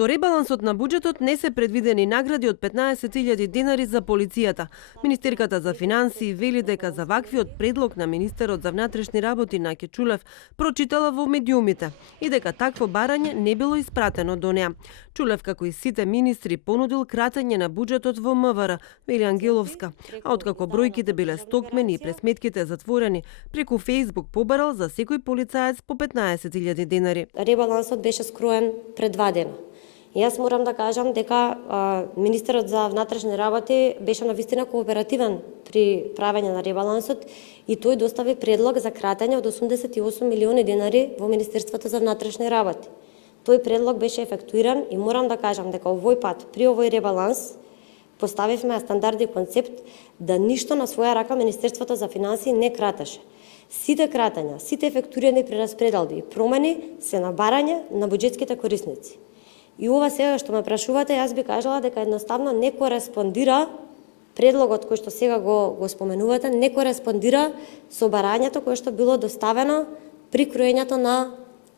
Со ребалансот на буџетот не се предвидени награди од 15.000 денари за полицијата. Министерката за финансии вели дека за ваквиот предлог на министерот за внатрешни работи Наќа Чулев прочитала во медиумите и дека такво барање не било испратено до неа. Чулев, како и сите министри, понудил кратење на буџетот во МВР, вели Ангеловска, а откако бројките биле стокмени и пресметките затворени, преку Фејсбук побарал за секој полицаец по 15.000 денари. Ребалансот беше скроен пред 2 дена. И јас морам да кажам дека министерот за внатрешни работи беше навистина кооперативен при правење на ребалансот и тој достави предлог за кратење од 88 милиони денари во Министерството за внатрешни работи. Тој предлог беше ефектуиран и морам да кажам дека овој пат при овој ребаланс поставивме стандард и концепт да ништо на своја рака Министерството за финансии не кратеше. Сите кратења, сите ефектурирани прераспределби и промени се на барање на буџетските корисници. И ова сега што ме прашувате, јас би кажала дека едноставно не кореспондира предлогот кој што сега го споменувате, не кореспондира со барањето кое што било доставено при кроењето на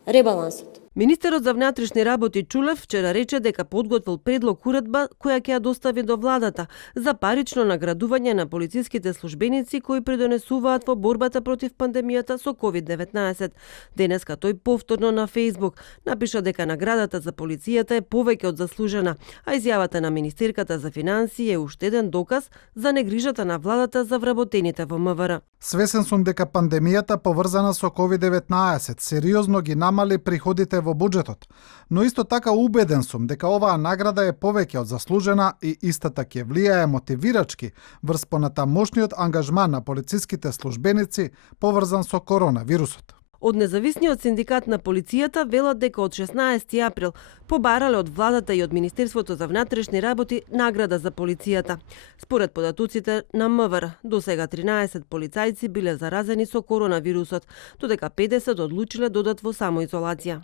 ребалансот. Министерот за внатрешни работи Чулев вчера рече дека подготвил предлог уредба која ќе ја достави до владата за парично наградување на полициските службеници кои придонесуваат во борбата против пандемијата со COVID-19. Денеска тој повторно на Фејсбук напиша дека наградата за полицијата е повеќе од заслужена, а изјавата на министерката за финансии е уште еден доказ за негрижата на владата за вработените во МВР. Свесен сум дека пандемијата поврзана со COVID-19 сериозно ги намали приходите во буџетот, но исто така убеден сум дека оваа награда е повеќе од заслужена и истата ќе влијае мотивирачки врз понатамошниот ангажман на полициските службеници поврзан со коронавирусот. Од независниот синдикат на полицијата велат дека од 16 април побарале од владата и од Министерството за внатрешни работи награда за полицијата. Според податоците на МВР, до сега 13 полицајци биле заразени со коронавирусот, додека 50 одлучиле додат во самоизолација.